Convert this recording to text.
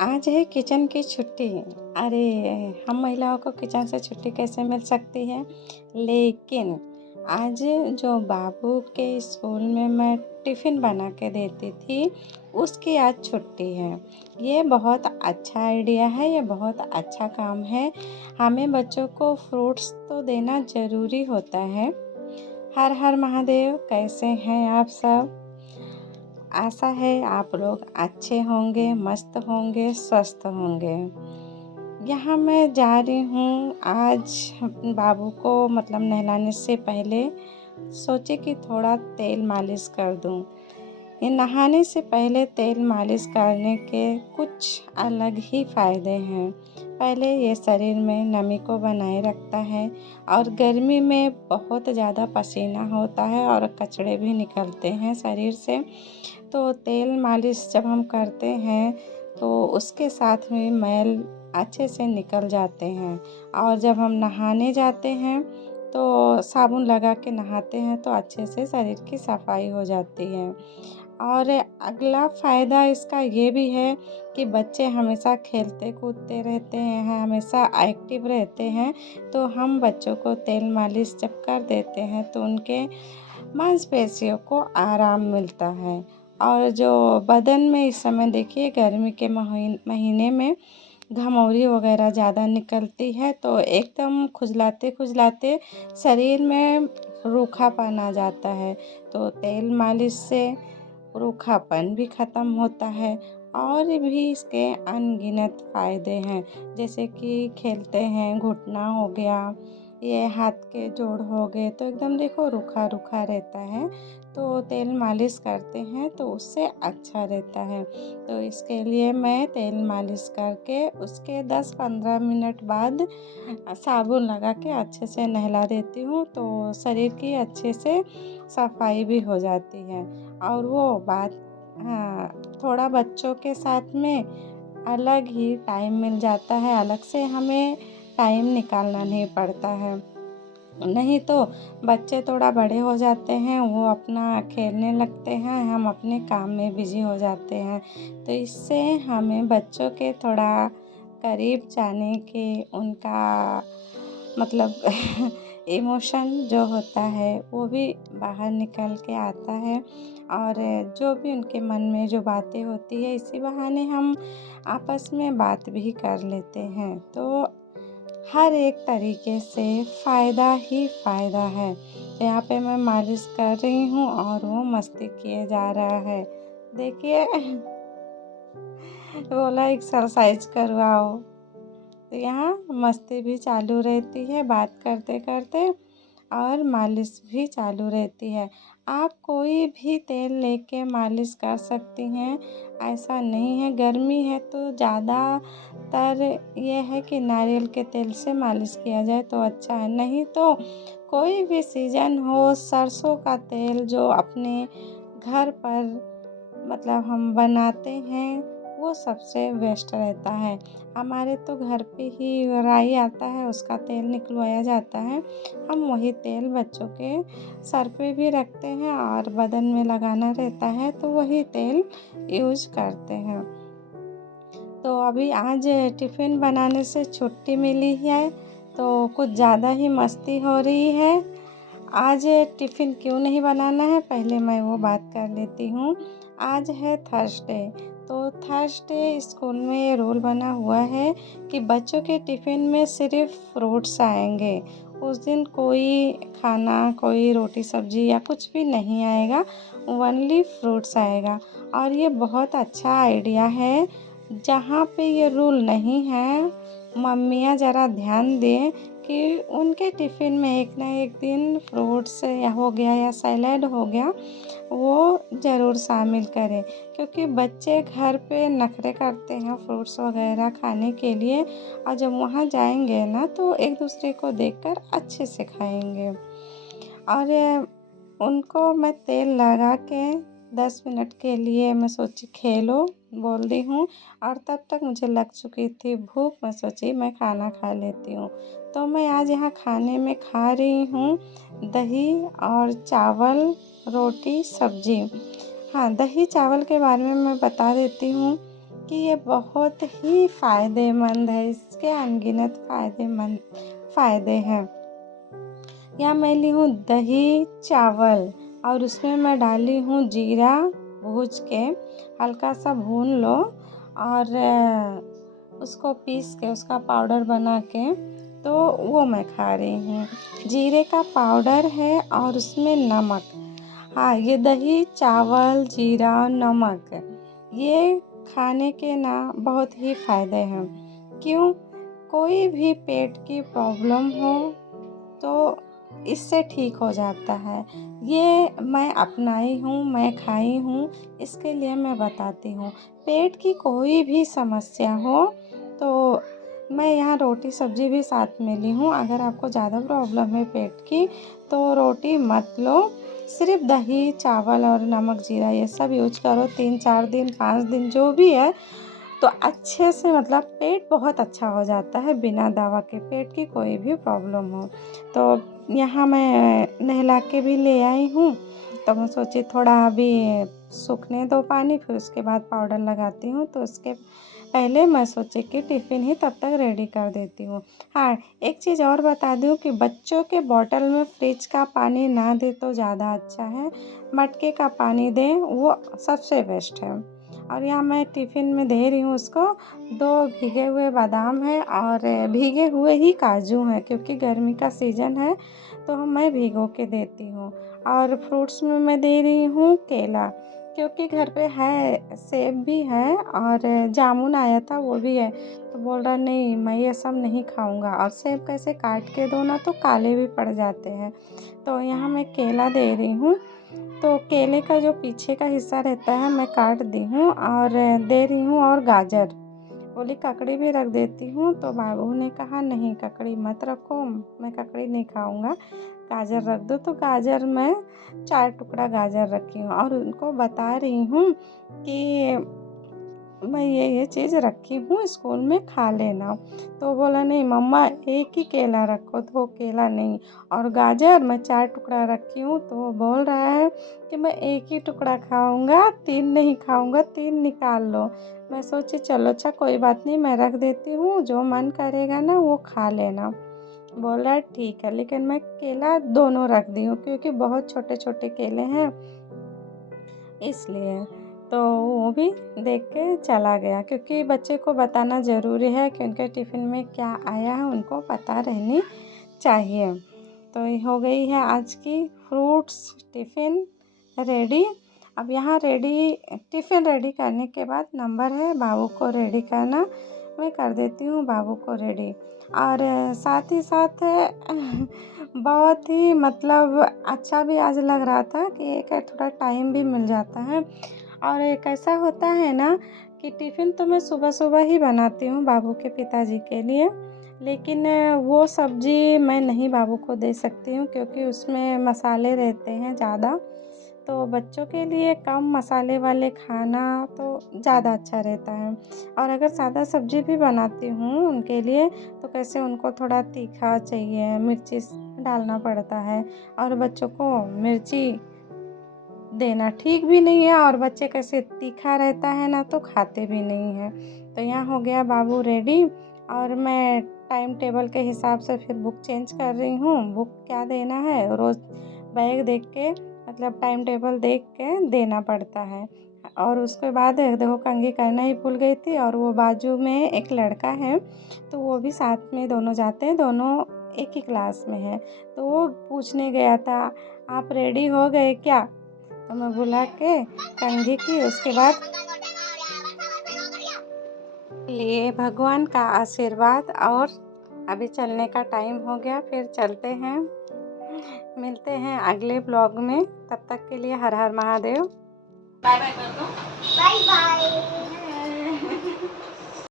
आज है किचन की छुट्टी। अरे! हम महिलाओं को किचन से छुट्टी कैसे मिल सकती है? लेकिन आज जो बाबू के स्कूल में मैं टिफ़िन बना के देती थी, उसकी आज छुट्टी है। ये बहुत अच्छा आइडिया है, ये बहुत अच्छा काम है। हमें बच्चों को फ्रूट्स तो देना ज़रूरी होता है। हर हर महादेव, कैसे हैं आप सब? आशा है आप लोग अच्छे होंगे, मस्त होंगे, स्वस्थ होंगे। यहाँ मैं जा रही हूँ आज बाबू को मतलब नहलाने से पहले सोचे कि थोड़ा तेल मालिश कर दूँ। ये नहाने से पहले तेल मालिश करने के कुछ अलग ही फ़ायदे हैं। पहले ये शरीर में नमी को बनाए रखता है और गर्मी में बहुत ज़्यादा पसीना होता है और कचड़े भी निकलते हैं शरीर से। तो तेल मालिश जब हम करते हैं तो उसके साथ में मैल अच्छे से निकल जाते हैं और जब हम नहाने जाते हैं तो साबुन लगा के नहाते हैं तो अच्छे से शरीर की सफाई हो जाती है। और अगला फ़ायदा इसका ये भी है कि बच्चे हमेशा खेलते कूदते रहते हैं, हमेशा एक्टिव रहते हैं, तो हम बच्चों को तेल मालिश जब कर देते हैं तो उनके मांसपेशियों को आराम मिलता है। और जो बदन में इस समय देखिए गर्मी के महीने में घमौरी वगैरह ज़्यादा निकलती है तो एकदम खुजलाते-खुजलाते शरीर में रूखापन आ जाता है। तो तेल मालिश से रूखापन भी ख़त्म होता है और भी इसके अनगिनत फ़ायदे हैं। जैसे कि खेलते हैं, घुटना हो गया, ये हाथ के जोड़ हो गए तो एकदम देखो रूखा-रूखा रहता है। तो तेल मालिश करते हैं तो उससे अच्छा रहता है। तो इसके लिए मैं तेल मालिश करके उसके 10-15 मिनट बाद साबुन लगा के अच्छे से नहला देती हूँ तो शरीर की अच्छे से सफाई भी हो जाती है। और वो बात हाँ, थोड़ा बच्चों के साथ में अलग ही टाइम मिल जाता है, अलग से हमें टाइम निकालना नहीं पड़ता है। नहीं तो बच्चे थोड़ा बड़े हो जाते हैं, वो अपना खेलने लगते हैं, हम अपने काम में बिज़ी हो जाते हैं। तो इससे हमें बच्चों के थोड़ा करीब जाने के उनका मतलब इमोशन जो होता है वो भी बाहर निकल के आता है और जो भी उनके मन में जो बातें होती है इसी बहाने हम आपस में बात भी कर लेते हैं। तो हर एक तरीके से फ़ायदा ही फ़ायदा है। तो यहाँ पे मैं मालिश कर रही हूँ और वो मस्ती किए जा रहा है। देखिए बोला एक्सरसाइज करवाओ। तो यहाँ मस्ती भी चालू रहती है बात करते-करते और मालिश भी चालू रहती है। आप कोई भी तेल लेके मालिश कर सकती हैं, ऐसा नहीं है। गर्मी है तो ज़्यादातर ये है कि नारियल के तेल से मालिश किया जाए तो अच्छा है। नहीं तो कोई भी सीज़न हो, सरसों का तेल जो अपने घर पर मतलब हम बनाते हैं, वो सबसे बेस्ट रहता है। हमारे तो घर पे ही राई आता है, उसका तेल निकलवाया जाता है। हम वही तेल बच्चों के सर पे भी रखते हैं और बदन में लगाना रहता है, तो वही तेल यूज़ करते हैं। तो अभी आज टिफ़िन बनाने से छुट्टी मिली है, तो कुछ ज़्यादा ही मस्ती हो रही है। आज टिफ़िन क्यों नहीं बनाना है, पहले मैं वो बात कर लेती हूँ। आज है थर्सडे, तो थर्सडे स्कूल में ये रूल बना हुआ है कि बच्चों के टिफ़िन में सिर्फ़ फ्रूट्स आएँगे। उस दिन कोई खाना, कोई रोटी सब्ज़ी या कुछ भी नहीं आएगा, ओनली फ्रूट्स आएगा और ये बहुत अच्छा आइडिया है। जहाँ पे ये रूल नहीं है, मम्मियाँ ज़रा ध्यान दें कि उनके टिफ़िन में एक ना एक दिन फ्रूट्स या हो गया या सैलेड हो गया, वो ज़रूर शामिल करें। क्योंकि बच्चे घर पे नखरे करते हैं फ्रूट्स वग़ैरह खाने के लिए और जब वहाँ जाएँगे ना तो एक-दूसरे को देखकर अच्छे से खाएँगे। और उनको मैं तेल लगा के 10 मिनट के लिए मैं सोची खेलो बोल दी हूँ और तब तक मुझे लग चुकी थी भूख, मैं सोची मैं खाना खा लेती हूँ। तो मैं आज यहाँ खाने में खा रही हूँ दही और चावल, रोटी, सब्ज़ी। हाँ, दही चावल के बारे में मैं बता देती हूँ कि ये बहुत ही फ़ायदेमंद है, इसके अनगिनत फ़ायदे हैं। यहाँ मैं ली हूँ दही चावल और उसमें मैं डाली हूँ जीरा भूज के, हल्का सा भून लो और उसको पीस के उसका पाउडर बना के तो वो मैं खा रही हूँ। जीरे का पाउडर है और उसमें नमक। हाँ, ये दही चावल जीरा नमक ये खाने के ना बहुत ही फ़ायदे हैं। क्यों? कोई भी पेट की प्रॉब्लम हो तो इससे ठीक हो जाता है। ये मैं अपनाई हूँ, मैं खाई हूँ, इसके लिए मैं बताती हूँ। पेट की कोई भी समस्या हो तो मैं यहाँ रोटी सब्ज़ी भी साथ में ली हूँ। अगर आपको ज़्यादा प्रॉब्लम है पेट की तो रोटी मत लो, सिर्फ दही चावल और नमक जीरा ये सब यूज करो 3-4 दिन 5 दिन जो भी है, तो अच्छे से मतलब पेट बहुत अच्छा हो जाता है बिना दवा के, पेट की कोई भी प्रॉब्लम हो। तो यहाँ मैं नहला के भी ले आई हूँ, तो मैं सोची थोड़ा अभी सूखने दो पानी, फिर उसके बाद पाउडर लगाती हूँ। तो उसके पहले मैं सोची कि टिफ़िन ही तब तक रेडी कर देती हूँ। हाँ, एक चीज़ और बता दूँ कि बच्चों के बॉटल में फ्रिज का पानी ना दें तो ज़्यादा अच्छा है, मटके का पानी दें वो सबसे बेस्ट है। और यहाँ मैं टिफ़िन में दे रही हूँ उसको 2 भीगे हुए बादाम हैं और भीगे हुए ही काजू हैं, क्योंकि गर्मी का सीज़न है तो मैं भिगो के देती हूँ। और फ्रूट्स में मैं दे रही हूँ केला, क्योंकि घर पे है, सेब भी है और जामुन आया था वो भी है। तो बोल रहा नहीं मैं ये सब नहीं खाऊँगा, और सेब कैसे काट के दो ना तो काले भी पड़ जाते हैं। तो यहाँ मैं केला दे रही हूँ। तो केले का जो पीछे का हिस्सा रहता है मैं काट दी हूँ और दे रही हूँ, और गाजर बोली ककड़ी भी रख देती हूँ। तो बाबू ने कहा नहीं ककड़ी मत रखो, मैं ककड़ी नहीं खाऊँगा, गाजर रख दो। तो गाजर मैं 4 टुकड़ा गाजर रखी हूँ और उनको बता रही हूँ कि मैं ये चीज़ रखी हूँ स्कूल में खा लेना। तो बोला नहीं मम्मा एक ही केला रखो, तो केला नहीं, और गाजर मैं 4 टुकड़ा रखी हूँ। तो वो बोल रहा है कि मैं एक ही टुकड़ा खाऊँगा, 3 नहीं खाऊँगा, 3 निकाल लो। मैं सोची चलो अच्छा कोई बात नहीं, मैं रख देती हूँ, जो मन करेगा ना वो खा लेना। बोल रहा है ठीक है, लेकिन मैं केला दोनों रख दी हूँ क्योंकि बहुत छोटे-छोटे केले हैं इसलिए। तो वो भी देख के चला गया, क्योंकि बच्चे को बताना ज़रूरी है कि उनके टिफ़िन में क्या आया है, उनको पता रहनी चाहिए। तो ये हो गई है आज की फ्रूट्स टिफ़िन रेडी। अब यहाँ टिफ़िन रेडी करने के बाद नंबर है बाबू को रेडी करना, मैं कर देती हूँ बाबू को रेडी। और साथ ही साथ बहुत ही मतलब अच्छा भी आज लग रहा था कि एक थोड़ा टाइम भी मिल जाता है। और एक ऐसा होता है ना कि टिफ़िन तो मैं सुबह-सुबह ही बनाती हूँ बाबू के पिताजी के लिए, लेकिन वो सब्ज़ी मैं नहीं बाबू को दे सकती हूँ क्योंकि उसमें मसाले रहते हैं ज़्यादा। तो बच्चों के लिए कम मसाले वाले खाना तो ज़्यादा अच्छा रहता है। और अगर सादा सब्ज़ी भी बनाती हूँ उनके लिए तो कैसे उनको थोड़ा तीखा चाहिए, मिर्ची डालना पड़ता है, और बच्चों को मिर्ची देना ठीक भी नहीं है, और बच्चे कैसे तीखा रहता है ना तो खाते भी नहीं हैं। तो यहाँ हो गया बाबू रेडी, और मैं टाइम टेबल के हिसाब से फिर बुक चेंज कर रही हूँ। बुक क्या देना है रोज़ बैग देख के मतलब टाइम टेबल देख के देना पड़ता है। और उसके बाद देखो कंघी करना ही भूल गई थी, और वो बाजू में एक लड़का है तो वो भी साथ में दोनों जाते हैं, दोनों एक ही क्लास में हैं। तो वो पूछने गया था आप रेडी हो गए क्या? तो मैं बुला के कंघी की, उसके बाद लिए भगवान का आशीर्वाद, और अभी चलने का टाइम हो गया, फिर चलते हैं। मिलते हैं अगले ब्लॉग में, तब तक के लिए हर हर महादेव। बाय बाय कर दो। Bye bye.